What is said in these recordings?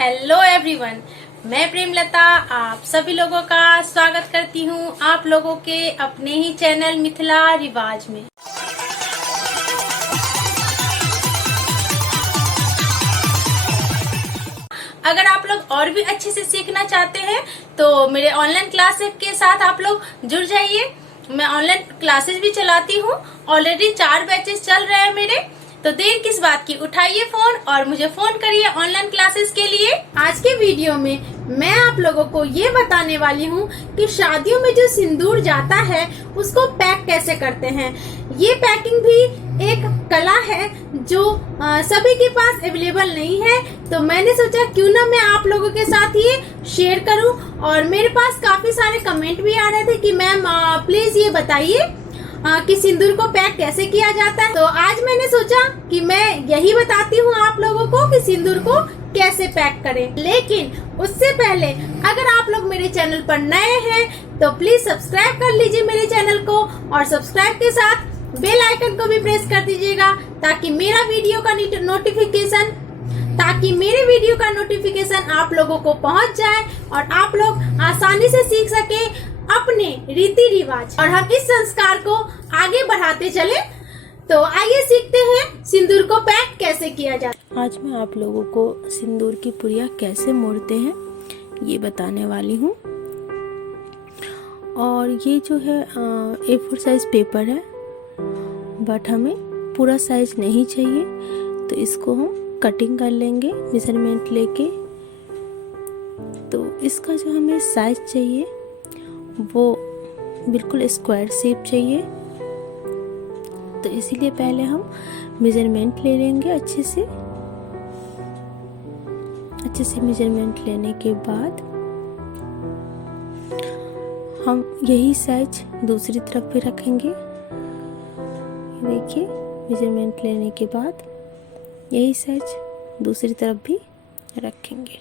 Hello everyone, मैं प्रेमलता आप सभी लोगों का स्वागत करती हूँ आप लोगों के अपने ही चैनल मिथिला रिवाज में। अगर आप लोग और भी अच्छे से सीखना चाहते हैं तो मेरे ऑनलाइन क्लासेस के साथ आप लोग जुड़ जाइए। मैं ऑनलाइन क्लासेस भी चलाती हूँ, ऑलरेडी 4 बैचेस चल रहे हैं मेरे। तो देर किस बात की, उठाइए फोन और मुझे फोन करिए ऑनलाइन क्लासेस के लिए। आज के वीडियो में मैं आप लोगों को ये बताने वाली हूँ कि शादियों में जो सिंदूर जाता है उसको पैक कैसे करते हैं। ये पैकिंग भी एक कला है जो सभी के पास अवेलेबल नहीं है, तो मैंने सोचा क्यों ना मैं आप लोगों के साथ ये शेयर करूं। और मेरे पास काफी सारे कमेंट भी आ रहे थे कि मैम प्लीज ये बताइए कि सिंदूर को पैक कैसे किया जाता है। तो आज मैंने सोचा कि मैं यही बताती हूँ आप लोगों को कि सिंदूर को कैसे पैक करें। लेकिन उससे पहले अगर आप लोग मेरे चैनल पर नए हैं तो प्लीज सब्सक्राइब कर लीजिए मेरे चैनल को, और सब्सक्राइब के साथ बेल आइकन को भी प्रेस कर दीजिएगा ताकि मेरे वीडियो का नोटिफिकेशन आप लोगों को पहुंच जाए और आप लोग आसानी से सीख सके अपने रीति रिवाज और हम इस संस्कार को आगे बढ़ाते चले। तो आइए सीखते हैं सिंदूर को पैक कैसे किया जाता है। आज मैं आप लोगों को सिंदूर की पुड़िया कैसे मोड़ते हैं ये बताने वाली हूँ। और ये जो है A4 साइज पेपर है, बट हमें पूरा साइज नहीं चाहिए, तो इसको हम कटिंग कर लेंगे मेजरमेंट लेके। तो इसका जो हमें साइज चाहिए वो बिल्कुल स्क्वायर शेप चाहिए, तो इसीलिए पहले हम मेजरमेंट ले लेंगे अच्छे से मेजरमेंट लेने के बाद हम यही साइज दूसरी तरफ भी रखेंगे। देखिए, मेजरमेंट लेने के बाद यही साइज दूसरी तरफ भी रखेंगे।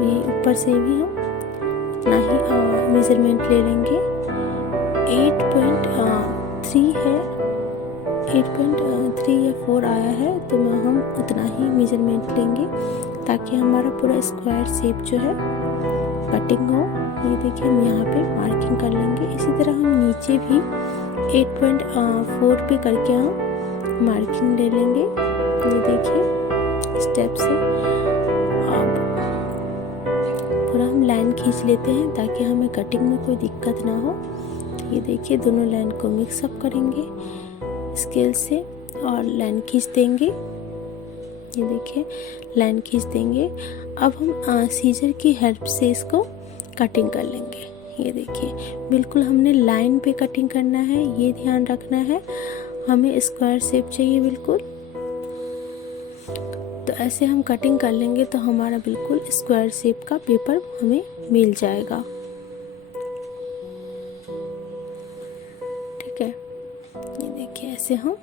ये ऊपर से भी हम उतना ही मेजरमेंट ले लेंगे। 8.3 है, 8.3 या 4 आया है, तो हम उतना ही मेजरमेंट लेंगे ताकि हमारा पूरा स्क्वायर शेप जो है कटिंग हो। ये देखिए, हम यहाँ पे मार्किंग कर लेंगे। इसी तरह हम नीचे भी 8.4 पे करके हम मार्किंग ले लेंगे। ये देखिए, स्टेप से अब पूरा हम लाइन खींच लेते हैं ताकि हमें कटिंग में कोई दिक्कत ना हो। तो ये देखिए, दोनों लाइन को मिक्स अप करेंगे स्केल से और लाइन खींच देंगे। ये देखिए, लाइन खींच देंगे। अब हम सीजर की हेल्प से इसको कटिंग कर लेंगे। ये देखिए, बिल्कुल हमने लाइन पे कटिंग करना है, ये ध्यान रखना है। हमें स्क्वायर शेप चाहिए बिल्कुल, तो ऐसे हम कटिंग कर लेंगे तो हमारा बिल्कुल स्क्वायर शेप का पेपर हमें मिल जाएगा। ठीक है, ये देखिए, ऐसे हम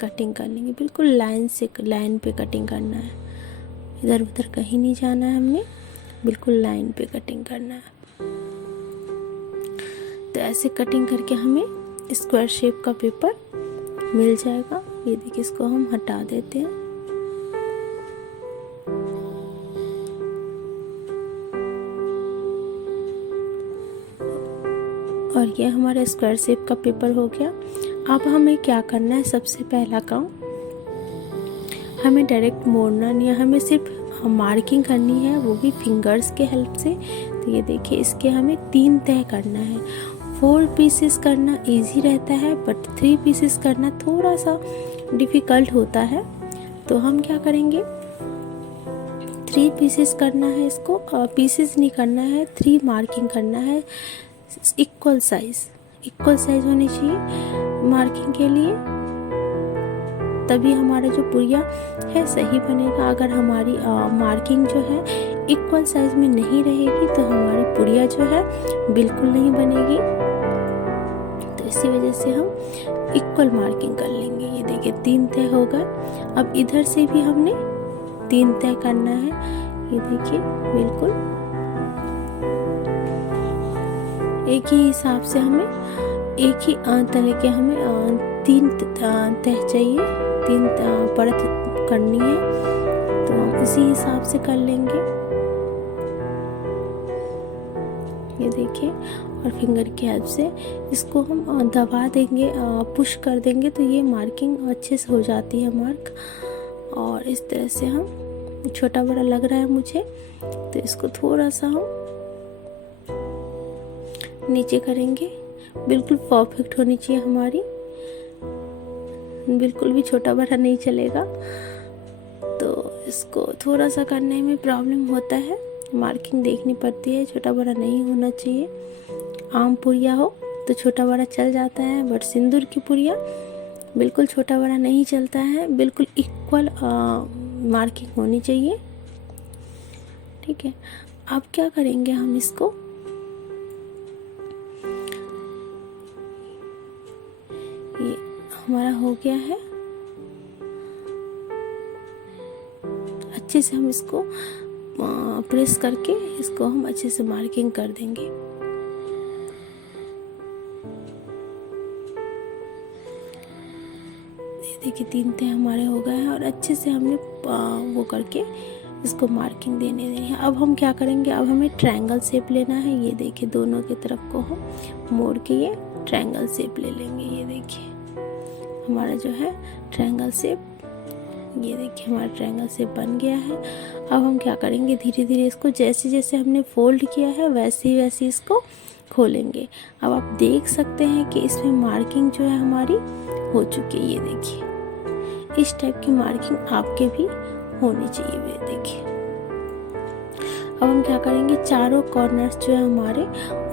कटिंग कर लेंगे। बिल्कुल लाइन पे कटिंग करना है, इधर उधर कहीं नहीं जाना है, हमने बिल्कुल लाइन पे कटिंग करना है। तो ऐसे कटिंग करके हमें स्क्वायर शेप का पेपर मिल जाएगा। ये देखिए, इसको हम हटा देते हैं। और ये हमारा स्क्वायर शेप का पेपर हो गया। अब हमें क्या करना है, सबसे पहला काम, हमें डायरेक्ट मोड़ना नहीं है, हमें सिर्फ मार्किंग करनी है, वो भी फिंगर्स के हेल्प से। तो ये देखिए, इसके हमें 3 तह करना है। 4 पीसेस करना इजी रहता है, बट 3 पीसेस करना थोड़ा सा डिफ़िकल्ट होता है। तो हम क्या करेंगे, 3 पीसेस करना है इसको, पीसेस नहीं करना है, 3 मार्किंग करना है। इक्वल साइज होनी चाहिए मार्किंग के लिए, तभी हमारा जो पुड़िया है सही बनेगा। अगर हमारी मार्किंग जो है इक्वल साइज में नहीं रहेगी तो हमारी पुड़िया जो है बिल्कुल नहीं बनेगी। तो इसी वजह से हम इक्वल मार्किंग कर लेंगे। ये देखिए, 3 तय हो गए। अब इधर से भी हमने 3 तय करना है। ये देखिए, बिल्कुल एक ही हिसाब से हमें एक ही तले के हमें 3 तह चाहिए, 3 परत करनी है, तो हम इसी हिसाब से कर लेंगे। ये देखिए, और फिंगर की हेल्प से इसको हम दबा देंगे, पुश कर देंगे तो ये मार्किंग अच्छे से हो जाती है मार्क। और इस तरह से हम, छोटा बड़ा लग रहा है मुझे, तो इसको थोड़ा सा हम नीचे करेंगे। बिल्कुल परफेक्ट होनी चाहिए हमारी, बिल्कुल भी छोटा बड़ा नहीं चलेगा। तो इसको थोड़ा सा करने में प्रॉब्लम होता है, मार्किंग देखनी पड़ती है, छोटा बड़ा नहीं होना चाहिए। आम पुड़िया हो तो छोटा बड़ा चल जाता है, बट सिंदूर की पुड़िया बिल्कुल छोटा बड़ा नहीं चलता है, बिल्कुल इक्वल मार्किंग होनी चाहिए। ठीक है, अब क्या करेंगे हम इसको, ये हमारा हो गया है, अच्छे से हम इसको प्रेस करके इसको हम अच्छे से मार्किंग कर देंगे। देखिए 3 तह हमारे हो गए हैं और अच्छे से हमने वो करके इसको मार्किंग देने देनी है। अब हम क्या करेंगे, अब हमें ट्रायंगल शेप लेना है। ये देखिए, दोनों की तरफ को हम मोड़ के ये ट्रायंगल शेप ले लेंगे। ये देखिए हमारा जो है ट्रायंगल शेप, ये देखिए हमारा ट्रायंगल शेप बन गया है। अब हम क्या करेंगे, धीरे धीरे इसको जैसे जैसे हमने फोल्ड किया है वैसे वैसे इसको खोलेंगे। अब आप देख सकते हैं कि इसमें मार्किंग जो है हमारी हो चुकी है। ये देखिए, इस टाइप की मार्किंग आपके भी होनी चाहिए। ये देखिए, अब हम क्या करेंगे, चारों कॉर्नर्स जो है हमारे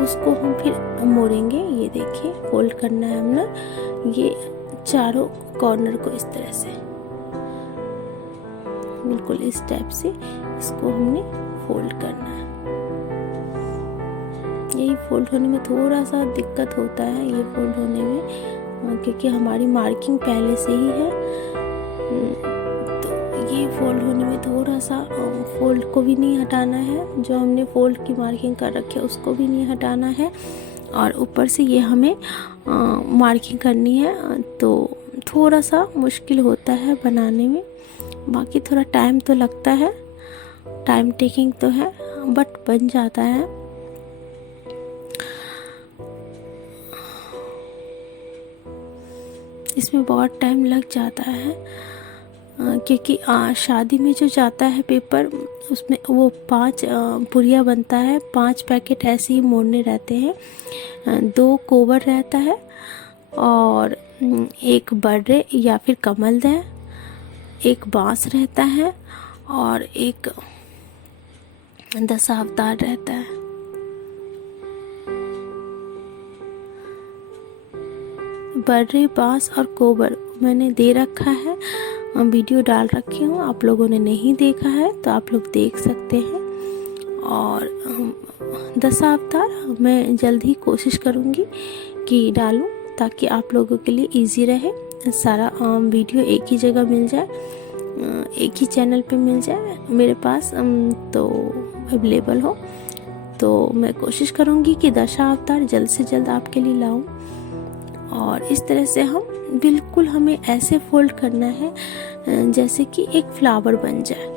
उसको हम फिर मोड़ेंगे। ये देखिए, फोल्ड करना है हमने ये चारों कॉर्नर को इस तरह से, बिल्कुल इस टाइप से इसको हमने फोल्ड करना है। यही फोल्ड होने में थोड़ा सा दिक्कत होता है, ये फोल्ड होने में, क्योंकि हमारी मार्किंग पहले से ही है, तो ये फोल्ड होने में थोड़ा सा, फोल्ड को भी नहीं हटाना है, जो हमने फोल्ड की मार्किंग कर रखी है उसको भी नहीं हटाना है, और ऊपर से ये हमें मार्किंग करनी है। तो थोड़ा सा मुश्किल होता है बनाने में, बाकी थोड़ा टाइम तो लगता है, टाइम टेकिंग तो है, बट बन जाता है। इसमें बहुत टाइम लग जाता है, क्योंकि शादी में जो जाता है पेपर, उसमें वो 5 पुड़िया बनता है, 5 पैकेट ऐसे ही मोड़ने रहते हैं, 2 कोबर रहता है, और 1 बर्रे या फिर कमल दे, 1 बांस रहता है, और 1 दशावतार रहता है। बर्रे, बांस और कोबर मैंने दे रखा है, वीडियो डाल रखी हूँ, आप लोगों ने नहीं देखा है तो आप लोग देख सकते हैं। और दशावतार मैं जल्द ही कोशिश करूँगी कि डालूँ, ताकि आप लोगों के लिए इजी रहे, सारा वीडियो एक ही जगह मिल जाए, एक ही चैनल पे मिल जाए मेरे पास, तो अवेलेबल हो। तो मैं कोशिश करूँगी कि दशावतार जल्द से जल्द आपके लिए लाऊं। और इस तरह से हम बिल्कुल, हमें ऐसे फोल्ड करना है जैसे कि एक फ्लावर बन जाए।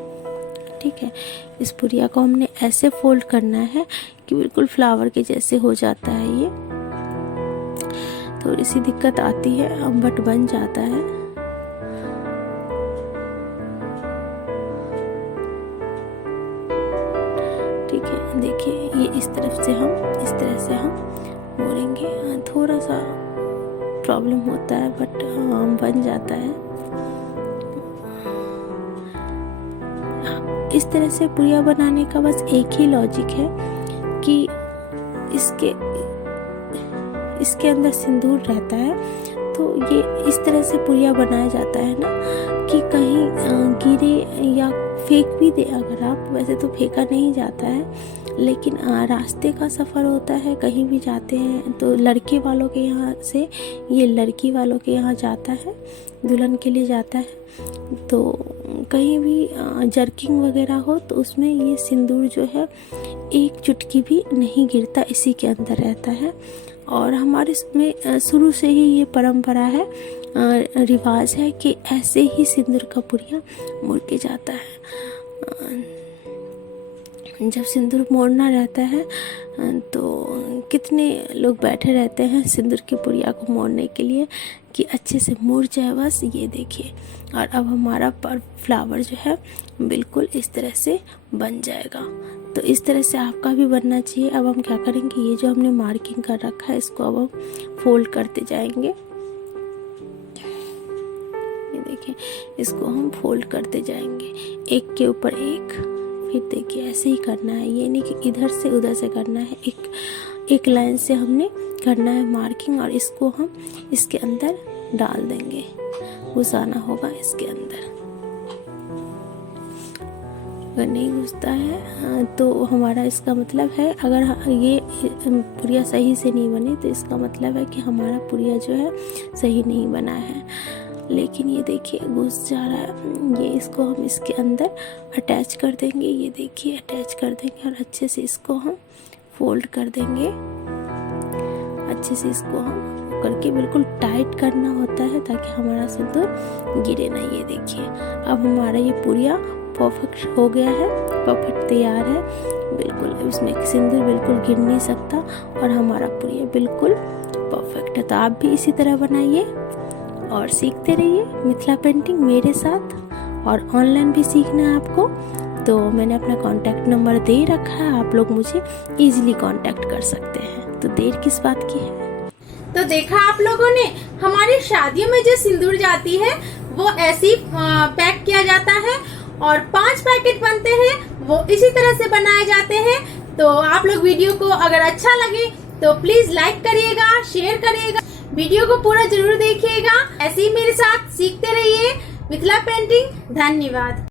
ठीक है, इस पुड़िया को हमने ऐसे फोल्ड करना है कि बिल्कुल फ्लावर के जैसे हो जाता है। ये थोड़ी सी दिक्कत आती है, बट बन जाता है। ठीक है, देखिए ये इस तरह से हम मोड़ेंगे। थोड़ा सा प्रॉब्लम होता है, बट बन जाता है। इस तरह से पुड़िया बनाने का बस एक ही लॉजिक है कि इसके अंदर सिंदूर रहता है, तो ये इस तरह से पुड़िया बनाया जाता है ना, कि कहीं गिरे या फेंक भी दे अगर आप, वैसे तो फेंका नहीं जाता है, लेकिन रास्ते का सफ़र होता है, कहीं भी जाते हैं तो लड़के वालों के यहाँ से ये लड़की वालों के यहाँ जाता है, दुल्हन के लिए जाता है, तो कहीं भी जर्किंग वगैरह हो तो उसमें ये सिंदूर जो है एक चुटकी भी नहीं गिरता, इसी के अंदर रहता है। और हमारे इसमें शुरू से ही ये परंपरा है, रिवाज है कि ऐसे ही सिंदूर का पुड़िया मोड़ के जाता है। जब सिंदूर मोड़ना रहता है तो कितने लोग बैठे रहते हैं सिंदूर की पुड़िया को मोड़ने के लिए कि अच्छे से मुड़ जाए। बस ये देखिए, और अब हमारा फ्लावर जो है बिल्कुल इस तरह से बन जाएगा। तो इस तरह से आपका भी बनना चाहिए। अब हम क्या करेंगे, ये जो हमने मार्किंग कर रखा है इसको अब हम फोल्ड करते जाएंगे। ये देखिए, इसको हम फोल्ड करते जाएंगे एक के ऊपर एक। फिर देखिए ऐसे ही करना है, ये नहीं कि इधर से उधर से करना है, एक लाइन से हमने करना है मार्किंग, और इसको हम इसके अंदर डाल देंगे, घुसाना होगा इसके अंदर। अगर नहीं घुसता है तो हमारा इसका मतलब है, अगर ये पुड़िया सही से नहीं बनी तो इसका मतलब है कि हमारा पुड़िया जो है सही नहीं बना है। लेकिन ये देखिए घुस जा रहा है, ये इसको हम इसके अंदर अटैच कर देंगे। ये देखिए अटैच कर देंगे और अच्छे से इसको हम फोल्ड कर देंगे। अच्छे से इसको हम करके बिल्कुल टाइट करना होता है ताकि हमारा सिंदूर गिरे ना। ये देखिए अब हमारा ये पुड़िया परफेक्ट हो गया है, परफेक्ट तैयार है बिल्कुल। इसमें सिंदूर बिल्कुल गिर नहीं सकता और हमारा पुड़िया बिल्कुल परफेक्ट है। तो आप भी इसी तरह बनाइए और सीखते रहिए मिथिला पेंटिंग मेरे साथ। और ऑनलाइन भी सीखना है आपको तो मैंने अपना कॉन्टैक्ट नंबर दे रखा है, आप लोग मुझे इजीली कांटेक्ट कर सकते हैं। तो देर किस बात की है। तो देखा आप लोगों ने, हमारी शादियों में जो सिंदूर जाती है वो ऐसी पैक किया जाता है और 5 पैकेट बनते हैं, वो इसी तरह से बनाए जाते हैं। तो आप लोग वीडियो को अगर अच्छा लगे तो प्लीज लाइक करिएगा, शेयर करिएगा, वीडियो को पूरा जरूर देखिएगा। ऐसे ही मेरे साथ सीखते रहिए मिथिला पेंटिंग। धन्यवाद।